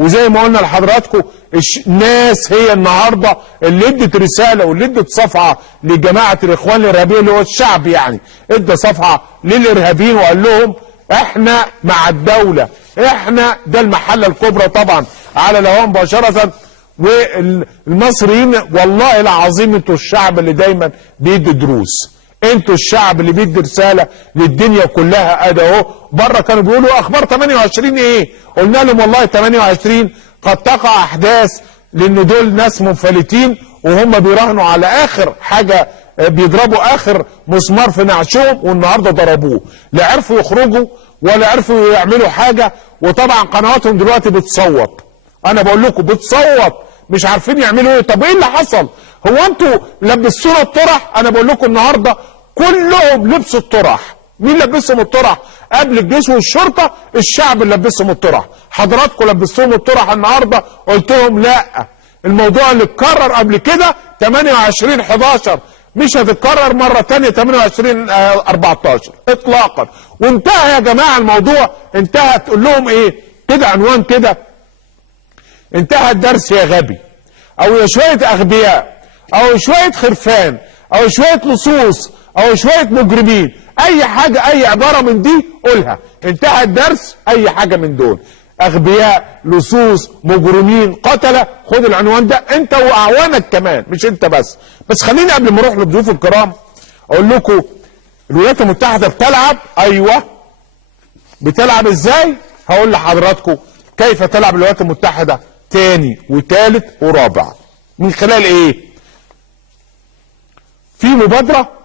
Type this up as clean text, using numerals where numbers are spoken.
وزي ما قلنا لحضراتكم الناس هي النهارده اللي ادت رساله واللي ادت صفعه لجماعه الاخوان الارهابيين اللي هو الشعب، يعني ادى صفعه للارهابيين وقال لهم احنا مع الدوله، احنا ده المحله الكبرى طبعا على الهواء مباشره. والمصريين والله العظيم انتوا الشعب اللي دايما بيدي دروس، انتوا الشعب اللي بيدي رساله للدنيا كلها. ادي اهو بره كانوا بيقولوا اخبار 28 ايه؟ قلنا لهم والله 28 قد تقع احداث، لان دول ناس منفلتين وهم بيراهنوا على اخر حاجه، بيضربوا اخر مسمار في نعشهم، والنهارده ضربوه، لا عرفوا يخرجوا ولا عرفوا يعملوا حاجه. وطبعا قنواتهم دلوقتي بتصوت، انا بقول لكم بتصوت، مش عارفين يعملوا ايه. طب ايه اللي حصل؟ هو انتوا لبستونا الطرح؟ انا بقول لكم النهارده كلهم لبسوا الطرح. مين لبسهم الطرح؟ قبل الجيش والشرطه الشعب اللي لبسهم الطرح. حضراتكم لبستوهم الطرح النهارده، قلت لهم لا، الموضوع اللي اتكرر قبل كده 28/11 مش هتتكرر مره ثانيه 28/14 اطلاقا، وانتهى يا جماعه الموضوع، انتهى. تقول لهم ايه كده عنوان كده؟ انتهى الدرس يا غبي، او يا شويه اغبياء، او شويه خرفان، او شويه لصوص، او شويه مجرمين، اي حاجه، اي عباره من دي قولها. انتهى الدرس، اي حاجه من دول، اغبياء، لصوص، مجرمين، قتله. خد العنوان ده انت واعوانك كمان، مش انت بس. بس خليني قبل ما اروح للضيوف الكرام اقول لكم الولايات المتحده بتلعب. ايوه بتلعب ازاي؟ هقول لحضراتكم كيف تلعب الولايات المتحده تاني وتالت ورابع. من خلال ايه؟ في مبادره